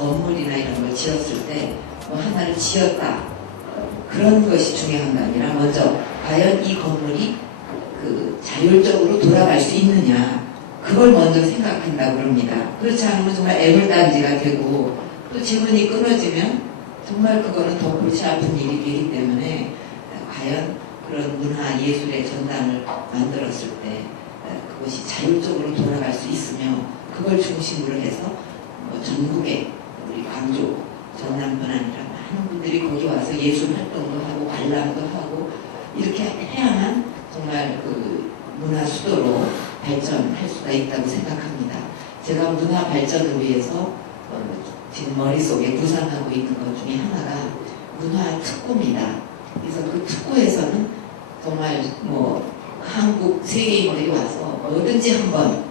건물이나 이런 걸 지었을 때 뭐 하나를 지었다 어, 그런 것이 중요한 게 아니라 먼저 과연 이 건물이 그 자율적으로 돌아갈 수 있느냐 그걸 먼저 생각한다고 그럽니다. 그렇지 않으면 정말 애물단지가 되고 또 지문이 끊어지면 정말 그거는 더 골치 아픈 일이 되기 때문에 과연 그런 문화 예술의 전당을 만들었을 때 그것이 자율적으로 돌아갈 수 있으며 그걸 중심으로 해서 뭐 전국에 광주 전남뿐 아니라 많은 분들이 거기 와서 예술 활동도 하고 관람도 하고 이렇게 해야만 정말 그 문화 수도로 발전할 수가 있다고 생각합니다. 제가 문화 발전을 위해서 어, 지금 머릿속에 구상하고 있는 것 중에 하나가 문화 특구입니다. 그래서 그 특구에서는 정말 뭐 한국 세계인들이 와서 뭐든지 한번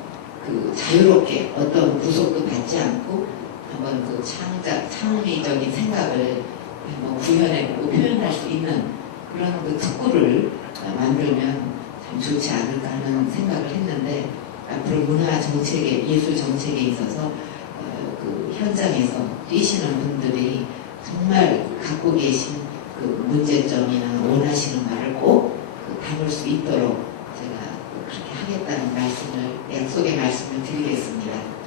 그 자유롭게 어떤 구속도 받지 않고 한번 그 창작, 창의적인 생각을 한번 구현해보고 표현할 수 있는 그런 그 특구를 만들면 참 좋지 않을까 하는 생각을 했는데 앞으로 문화 정책에 예술 정책에 있어서 어, 그 현장에서 뛰시는 분들이 정말 갖고 계신 그 문제점이나 원하시는 말을 꼭그 담을 수 있도록 제가 그렇게 하겠다는 말씀을 약속의 말씀을 드리겠습니다.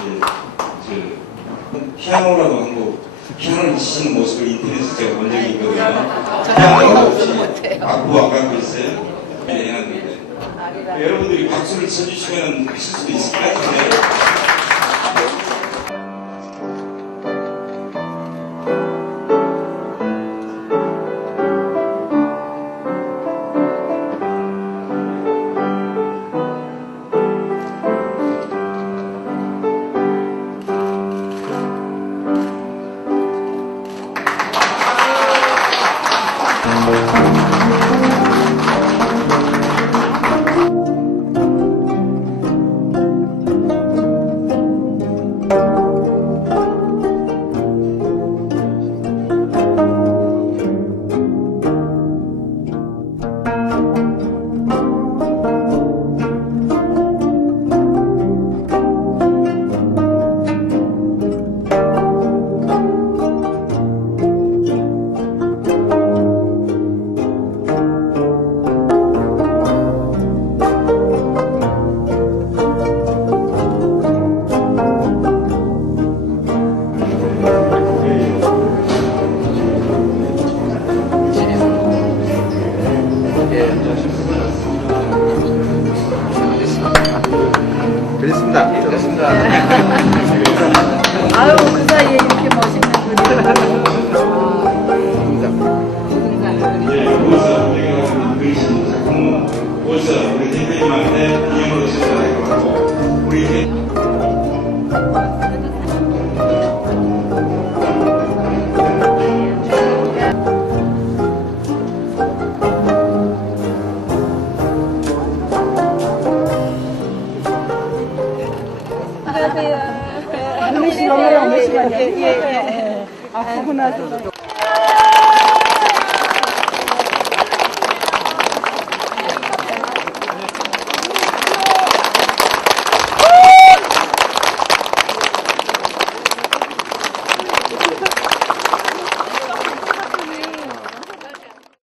예, 저 피아노라도 한곡 피아노를 치시는 모습을 인터넷에 제가 본 적이 있거든요. 피아노 혹시 악보 안 갖고 있어요? 네, 해놨는데 여러분들이 박수를 쳐주시면 하실 수도 있을 것 같은데 그렇습니다. 그렇습니다. 아유 그 사이에 이렇게 멋있는 안녕하세요. 몇 시간, 몇 시간. 예, 예, 예. 아, 보고 나서.